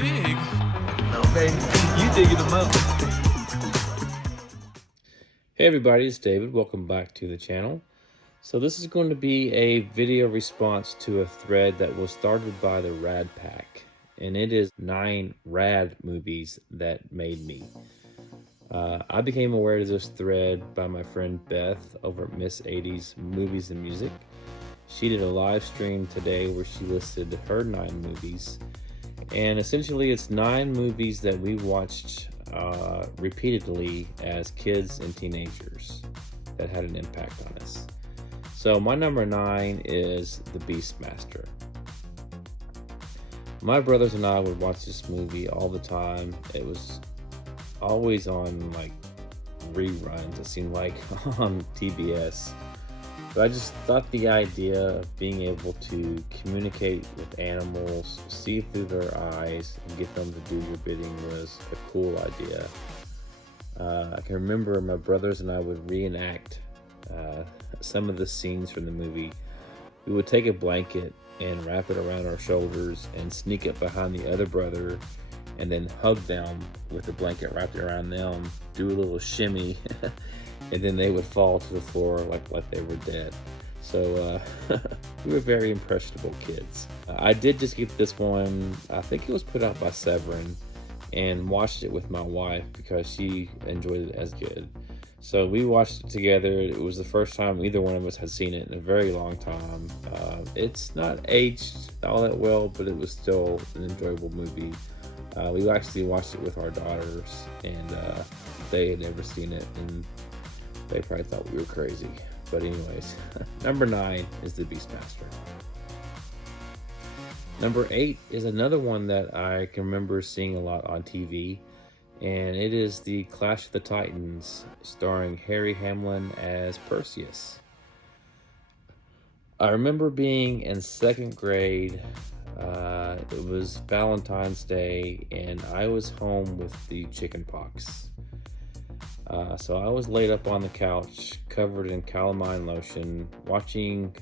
dig. No, baby, you dig it the most. Hey everybody, it's David. Welcome back to the channel. So this is going to be a video response to a thread that was started by the RAD pack. And it is 9 RAD movies that made me. I became aware of this thread by my friend Beth over at Miss 80s Movies and Music. She did a live stream today where she listed her 9 movies. And essentially it's 9 movies that we watched repeatedly as kids and teenagers that had an impact on us. So my number 9 is The Beastmaster. My brothers and I would watch this movie all the time. It was always on like reruns, it seemed like, on TBS. But I just thought the idea of being able to communicate with animals, see through their eyes, and get them to do your bidding was a cool idea. I can remember my brothers and I would reenact some of the scenes from the movie. We would take a blanket and wrap it around our shoulders and sneak up behind the other brother and then hug them with the blanket wrapped around them, do a little shimmy, and then they would fall to the floor like they were dead. So we were very impressionable kids. I did just get this one, I think it was put out by Severin, and watched it with my wife because she enjoyed it as good. So we watched it together. It was the first time either one of us had seen it in a very long time. It's not aged all that well, but it was still an enjoyable movie. We actually watched it with our daughters, and they had never seen it, and they probably thought we were crazy. But anyways, number 9 is The Beastmaster. Number 8 is another one that I can remember seeing a lot on TV, and it is the Clash of the Titans, starring Harry Hamlin as Perseus. I remember being in 2nd grade. It was Valentine's Day, and I was home with the chicken pox. So I was laid up on the couch, covered in calamine lotion, watching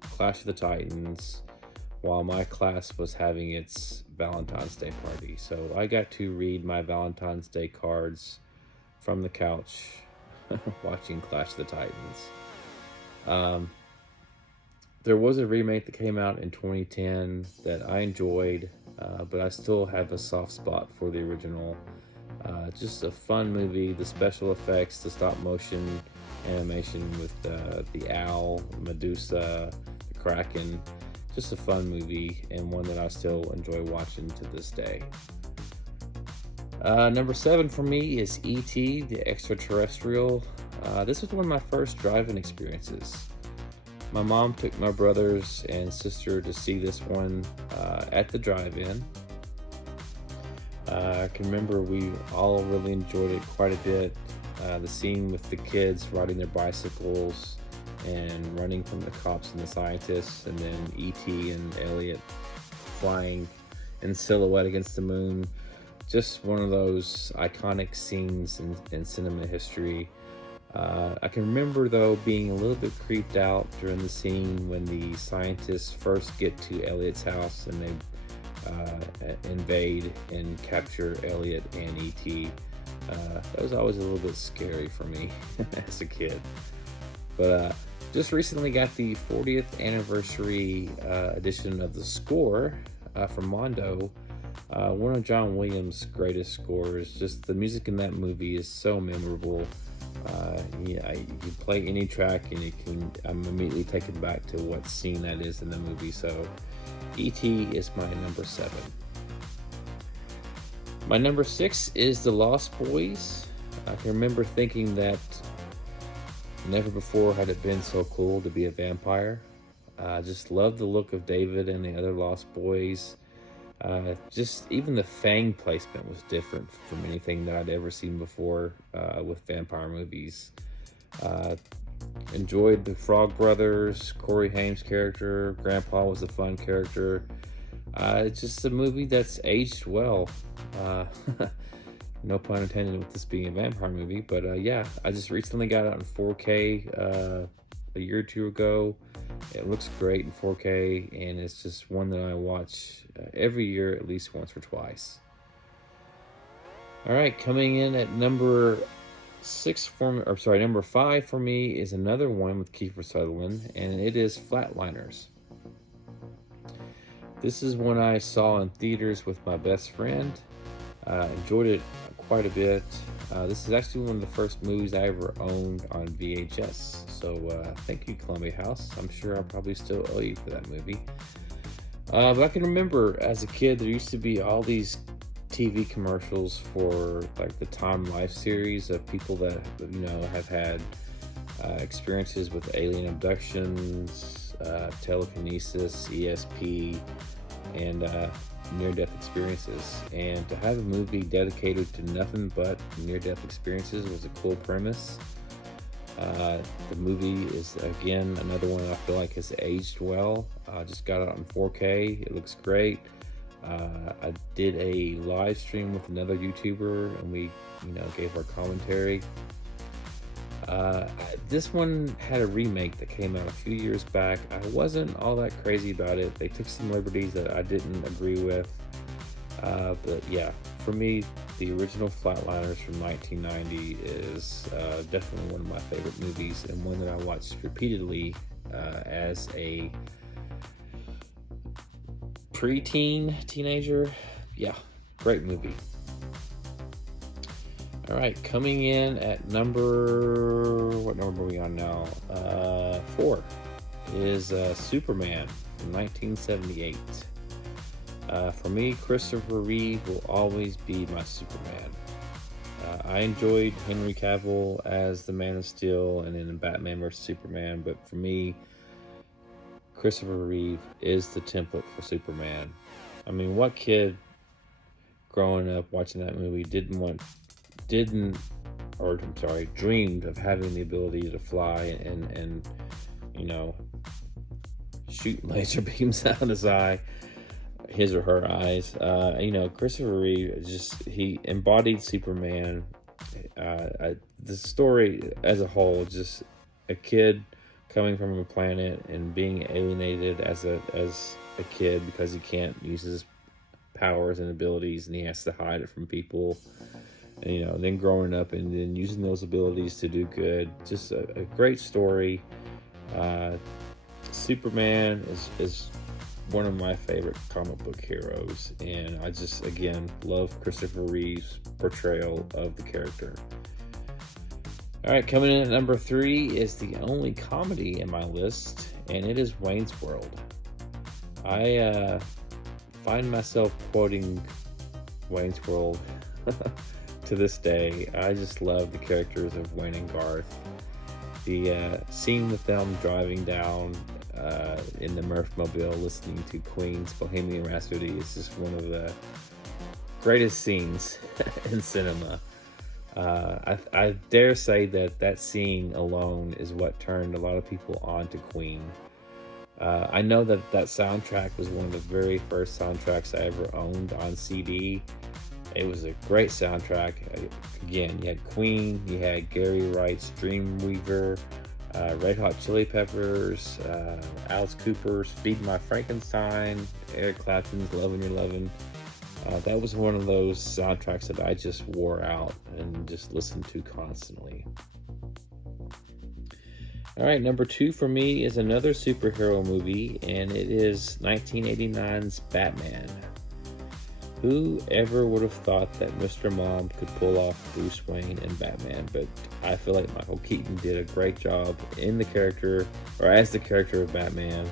Clash of the Titans while my class was having its Valentine's Day party. So I got to read my Valentine's Day cards from the couch watching Clash of the Titans. There was a remake that came out in 2010 that I enjoyed, but I still have a soft spot for the original. Just a fun movie. The special effects, the stop motion animation with the owl, Medusa, the Kraken. Just a fun movie, and one that I still enjoy watching to this day. Number 7 for me is E.T. the Extraterrestrial. This was one of my first drive-in experiences. My mom took my brothers and sister to see this one at the drive-in. I can remember we all really enjoyed it quite a bit. The scene with the kids riding their bicycles and running from the cops and the scientists, and then E.T. and Elliot flying in silhouette against the moon. Just one of those iconic scenes in cinema history. I can remember though being a little bit creeped out during the scene when the scientists first get to Elliot's house and they invade and capture Elliot and E.T. That was always a little bit scary for me as a kid. But just recently got the 40th anniversary edition of the score from Mondo. One of John Williams' greatest scores. Just the music in that movie is so memorable. You play any track and I'm immediately taken back to what scene that is in the movie. So E.T. is my number 7. My number 6 is The Lost Boys. I can remember thinking that never before had it been so cool to be a vampire. I just loved the look of David and the other Lost Boys. Just even the fang placement was different from anything that I'd ever seen before with vampire movies. Enjoyed the Frog Brothers, Corey Haim's character. Grandpa was a fun character. It's just a movie that's aged well. No pun intended with this being a vampire movie, but yeah, I just recently got it on 4K a year or two ago. It looks great in 4K, and it's just one that I watch every year at least once or twice. All right, coming in at number number 5 for me is another one with Kiefer Sutherland, and it is Flatliners. This is one I saw in theaters with my best friend. Enjoyed it quite a bit. This is actually one of the first movies I ever owned on VHS. So thank you, Columbia House. I'm sure I'll probably still owe you for that movie. But I can remember as a kid, there used to be all these TV commercials for like the Time Life series of people that have had experiences with alien abductions, telekinesis, ESP, and near-death experiences. And to have a movie dedicated to nothing but near-death experiences was a cool premise. The movie is, again, another one I feel like has aged well. I just got it on 4K. It looks great. I did a live stream with another YouTuber, and we, gave our commentary. This one had a remake that came out a few years back. I wasn't all that crazy about it. They took some liberties that I didn't agree with. But yeah, for me, the original Flatliners from 1990 is definitely one of my favorite movies, and one that I watched repeatedly as a teenager. Yeah, great movie. All right, coming in at what number are we on now? 4 is Superman from 1978. For me, Christopher Reeve will always be my Superman. I enjoyed Henry Cavill as the Man of Steel and in Batman vs. Superman, but for me, Christopher Reeve is the template for Superman. I mean, what kid growing up watching that movie dreamed of having the ability to fly and shoot laser beams out of his or her eyes. Christopher Reeve he embodied Superman. The story as a whole, just a kid coming from a planet and being alienated as a kid because he can't use his powers and abilities, and he has to hide it from people. And then growing up and then using those abilities to do good. Just a great story. Superman is one of my favorite comic book heroes, and I just, again, love Christopher Reeve's portrayal of the character. All right, coming in at number 3 is the only comedy in my list, and it is Wayne's World. I find myself quoting Wayne's World to this day. I just love the characters of Wayne and Garth. The scene with them driving down in the Murphmobile listening to Queen's Bohemian Rhapsody is just one of the greatest scenes in cinema. I dare say that scene alone is what turned a lot of people on to Queen. I know that soundtrack was one of the very first soundtracks I ever owned on CD. It was a great soundtrack. Again, you had Queen, you had Gary Wright's Dreamweaver, Red Hot Chili Peppers, Alice Cooper's Feed My Frankenstein, Eric Clapton's Lovin' Your Lovin'. That was one of those soundtracks that I just wore out and just listened to constantly. All right, number 2 for me is another superhero movie, and it is 1989's Batman. Who ever would have thought that Mr. Mom could pull off Bruce Wayne and Batman? But I feel like Michael Keaton did a great job in the character, or as the character of Batman.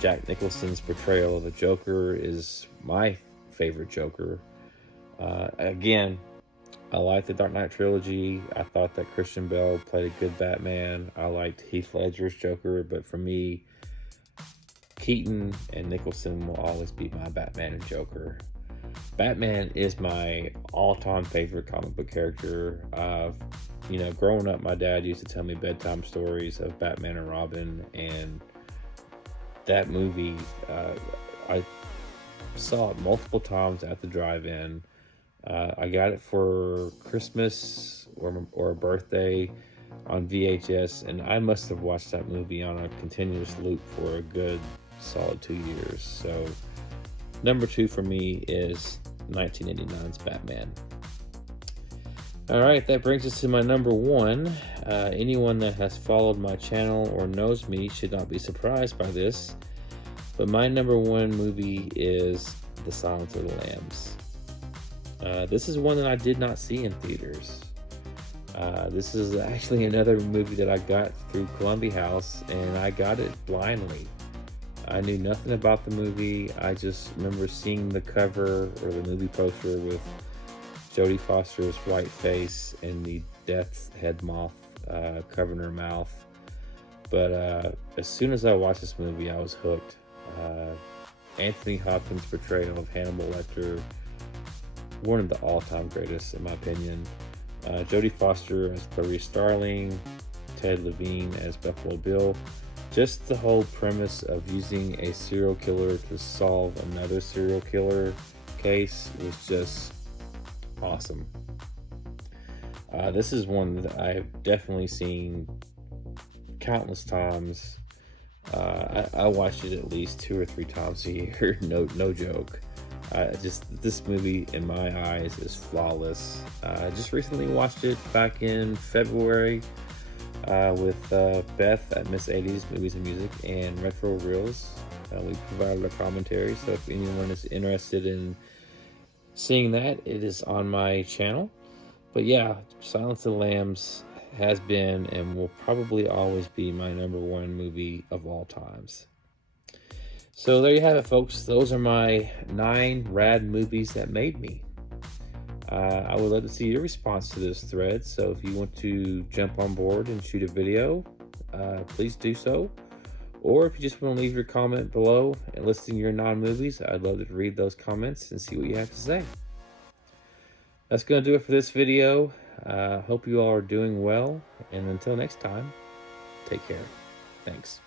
Jack Nicholson's portrayal of the Joker is my favorite Joker. Again, I like the Dark Knight trilogy. I thought that Christian Bale played a good Batman. I liked Heath Ledger's Joker, but for me, Keaton and Nicholson will always be my Batman and Joker. Batman is my all-time favorite comic book character. Growing up, my dad used to tell me bedtime stories of Batman and Robin, and that movie, I saw it multiple times at the drive-in. I got it for Christmas or a birthday on VHS, and I must have watched that movie on a continuous loop for a good solid 2 years. So number 2 for me is 1989's Batman. All right, that brings us to my number 1. Anyone that has followed my channel or knows me should not be surprised by this, but my number 1 movie is The Silence of the Lambs. This is one that I did not see in theaters. This is actually another movie that I got through Columbia House, and I got it blindly. I knew nothing about the movie. I just remember seeing the cover or the movie poster with Jodie Foster's white face and the death's head moth covering her mouth. But as soon as I watched this movie, I was hooked. Anthony Hopkins' portrayal of Hannibal Lecter, one of the all-time greatest in my opinion. Jodie Foster as Clarice Starling, Ted Levine as Buffalo Bill. Just the whole premise of using a serial killer to solve another serial killer case was just awesome. This is one that I have definitely seen countless times. I watch it at least 2 or 3 times a year. No joke. This movie in my eyes is flawless. I just recently watched it back in February with Beth at Miss 80s Movies and Music and Retro Reels. We provided a commentary, so if anyone is interested in seeing that, it is on my channel. But yeah, Silence of the Lambs has been and will probably always be my number 1 movie of all times. So there you have it, folks. Those are my 9 rad movies that made me. I would love to see your response to this thread, so if you want to jump on board and shoot a video, please do so. Or if you just want to leave your comment below and listing your 9 movies, I'd love to read those comments and see what you have to say. That's going to do it for this video. Hope you all are doing well, and until next time, take care. Thanks.